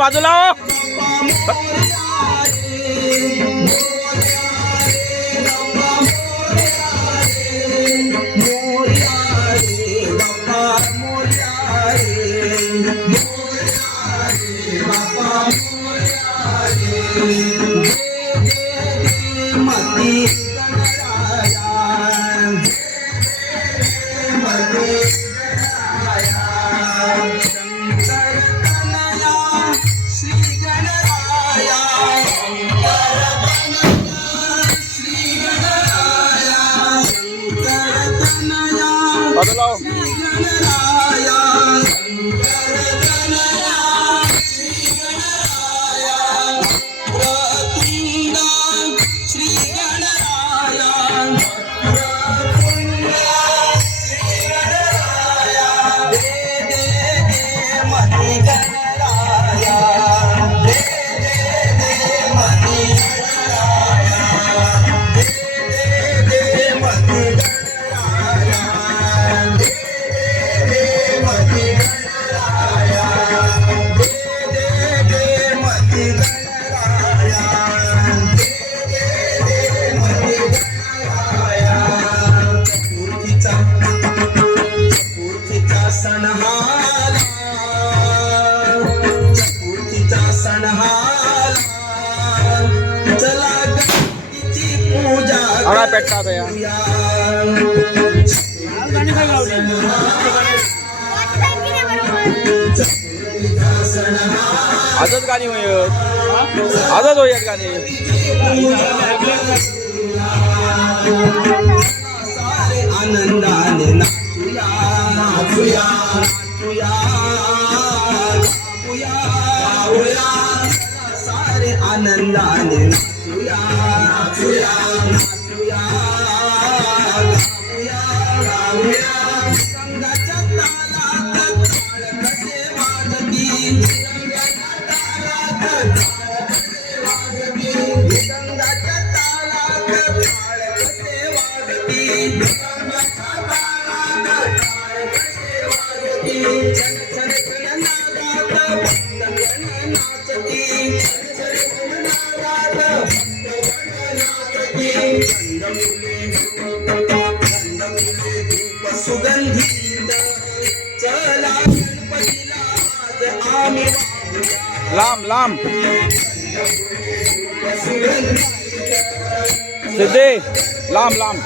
बाजूला हो. 好的喽。चला पेटका भैया आजच गाणी होय आजच होयत गाणी आनंदाने नाचूया नाचूया नाचूया. नाचूया सारे आनंदाने લાંબ લાંબ સિદ્ધિ લાંબ લાંબ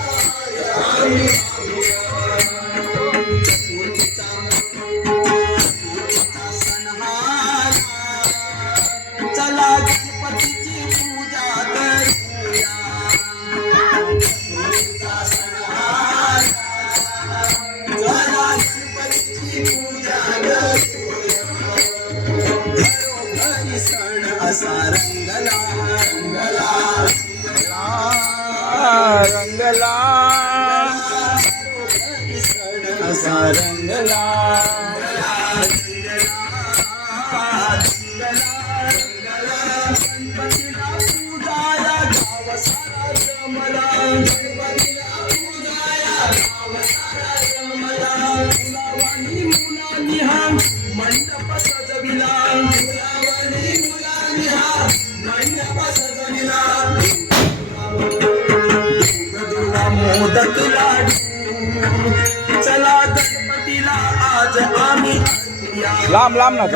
लांब लांब ना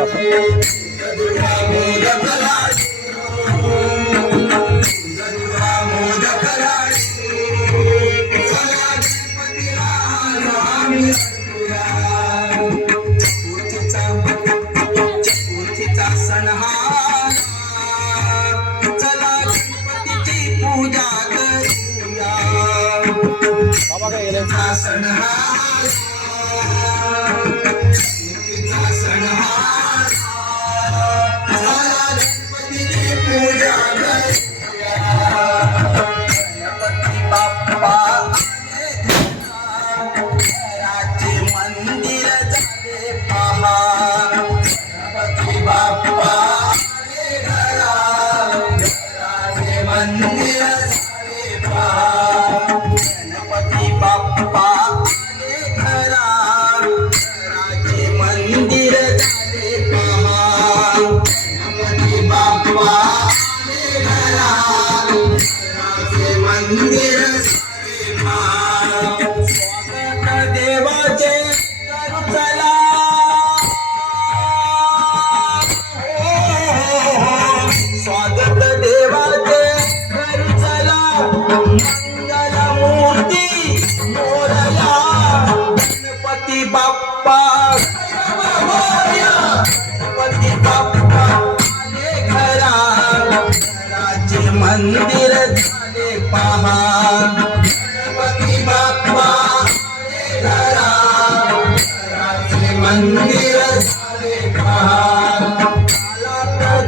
मंदिर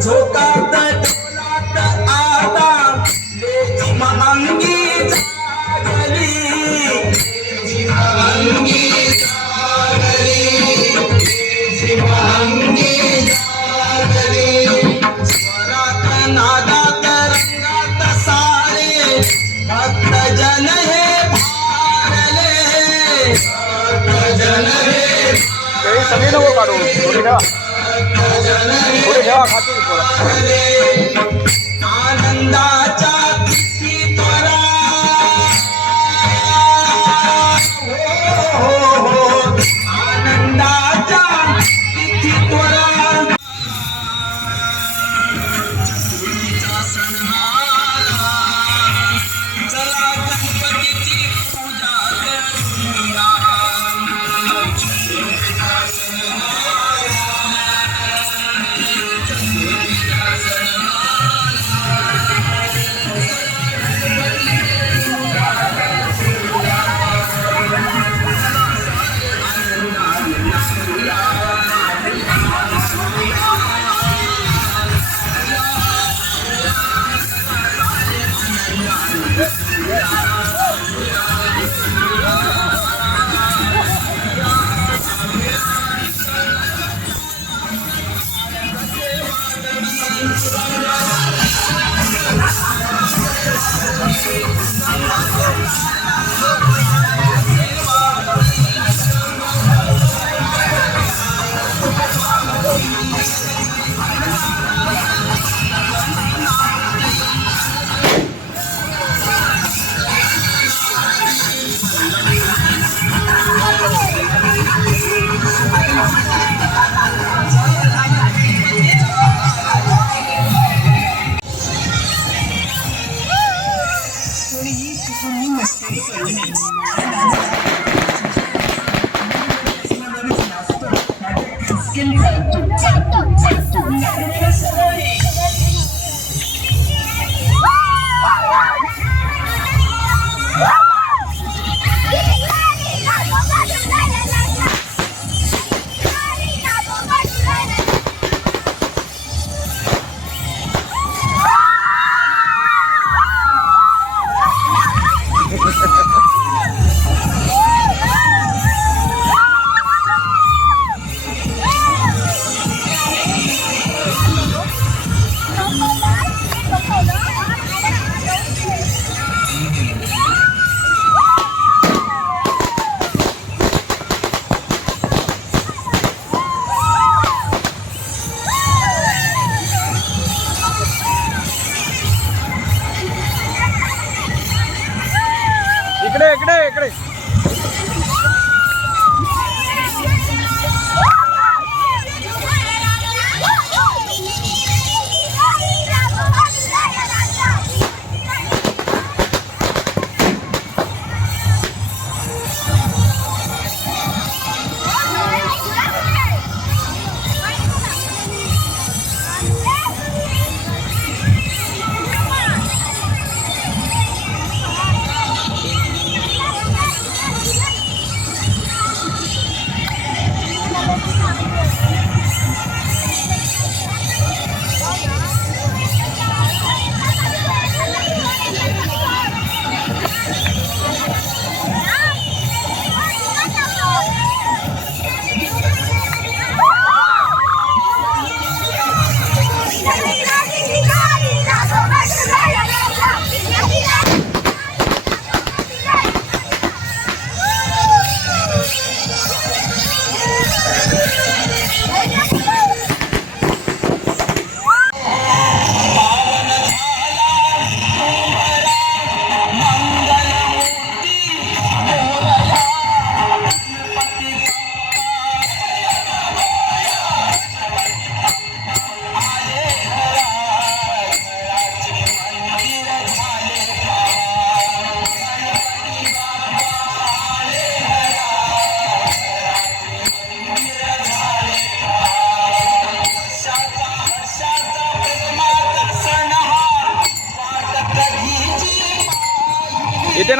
झोका आता लेजी मंगी जागली लेजी मंगी जागली लेजी मंगी जागली स्वरात सारे भक्त जन हे भारले। भक्त जन हे काही सगळे नको काढू थोडी ठेवा थोडी ठेवा खातील थोडं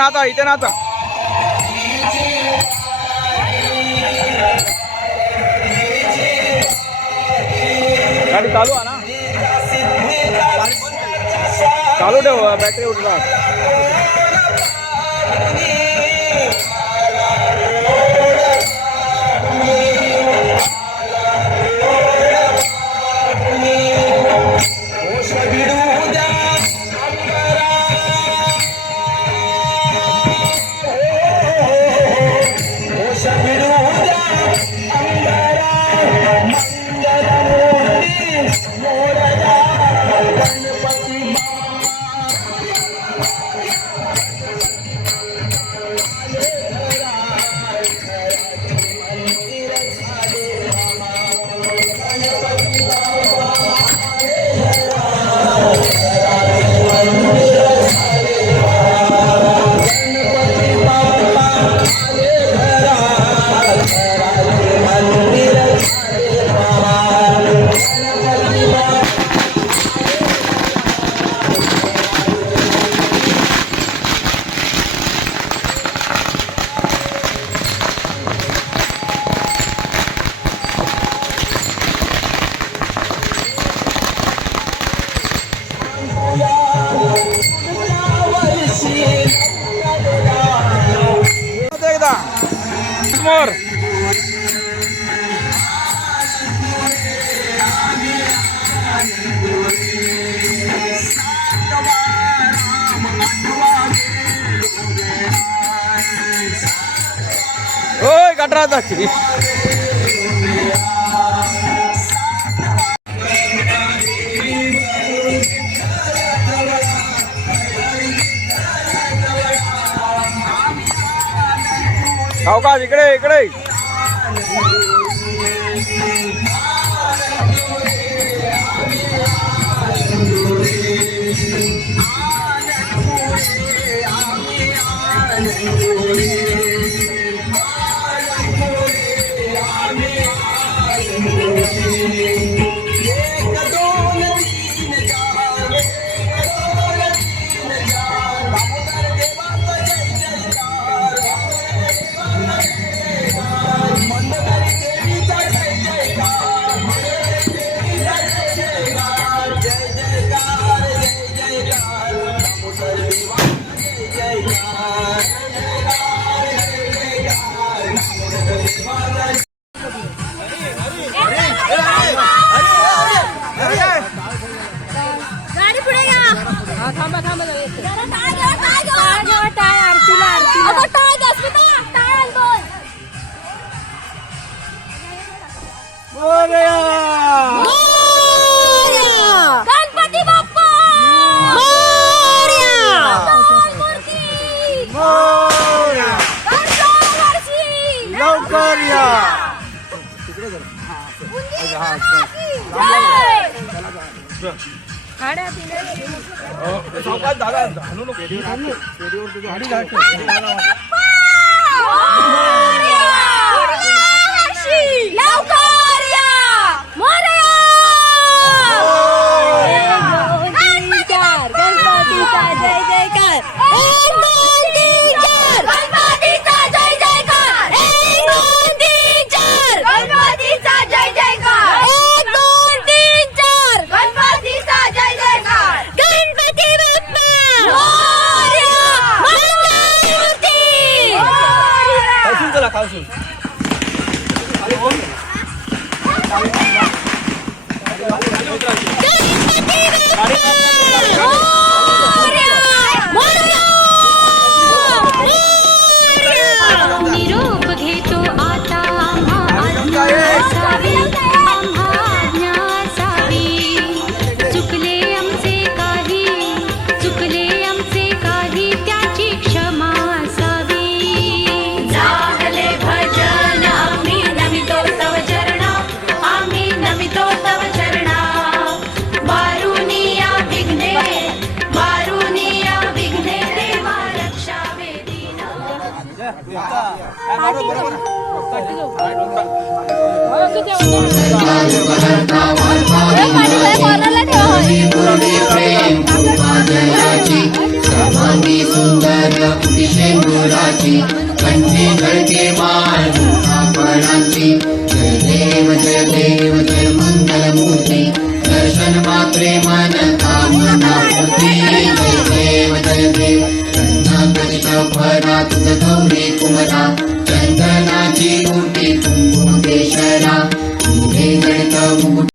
नाचा इथे नाचा. गाडी चालू आहे ना? चालू ठेव बॅटरी उठला कटरा जाते हो का? इकडे इकडे. गणपती बाप्पा! लवकर या! दादा घालू नको गाडी लवकर!